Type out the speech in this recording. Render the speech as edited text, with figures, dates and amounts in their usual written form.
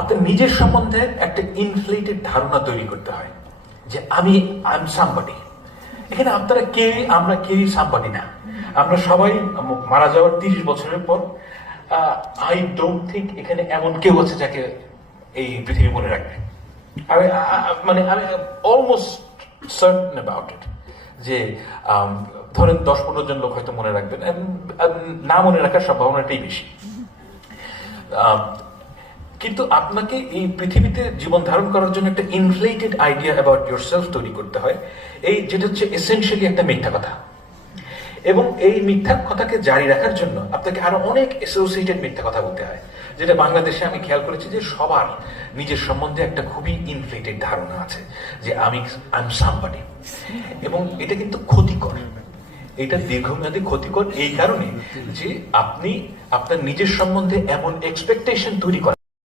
আপনার নিজের সম্বন্ধে একটা ইনফ্লেটেড ধারণা তৈরি করতে হয় যে আই এম সামবডি। এখানে আপনারা আমরা কেউই সামবডি না। আমরা সবাই মারা যাওয়ার 30 বছরের পর আই ডোন্ট থিঙ্ক এখানে এমন কেউ আছে যাকে এই পৃথিবী মনে রাখবে। আমি অলমোস্ট সার্টেন অ্যাবাউট ইট যে ধরেন 10-15 জন লোক হয়তো মনে রাখবেন, না মনে রাখার সম্ভাবনাটাই বেশি। কিন্তু আপনাকে এই পৃথিবীতে জীবন ধারণ করার জন্য একটা ইনফ্লেটেড আইডিয়া অ্যাবাউট ইয়োরসেলফ তৈরি করতে হয়, যেটা হচ্ছে এসেনশিয়ালি একটা মিথ্যা কথা। এবং এই মিথ্যা কথাকে জারি রাখার জন্য আপনাকে আরো অনেক অ্যাসোসিয়েটেড মিথ্যা কথা বলতে হয়, যেটা বাংলাদেশে আমি খেয়াল করেছি যে সবার নিজের সম্বন্ধে একটা খুবই ইনফ্লেটেড ধারণা আছে যে আই এম সামবডি। এবং এটা কিন্তু ক্ষতিকর, এটা দীর্ঘমেয়াদী ক্ষতিকর এই কারণে যে আপনি আপনার নিজের সম্বন্ধে এমন এক্সপেকটেশন তৈরি করেন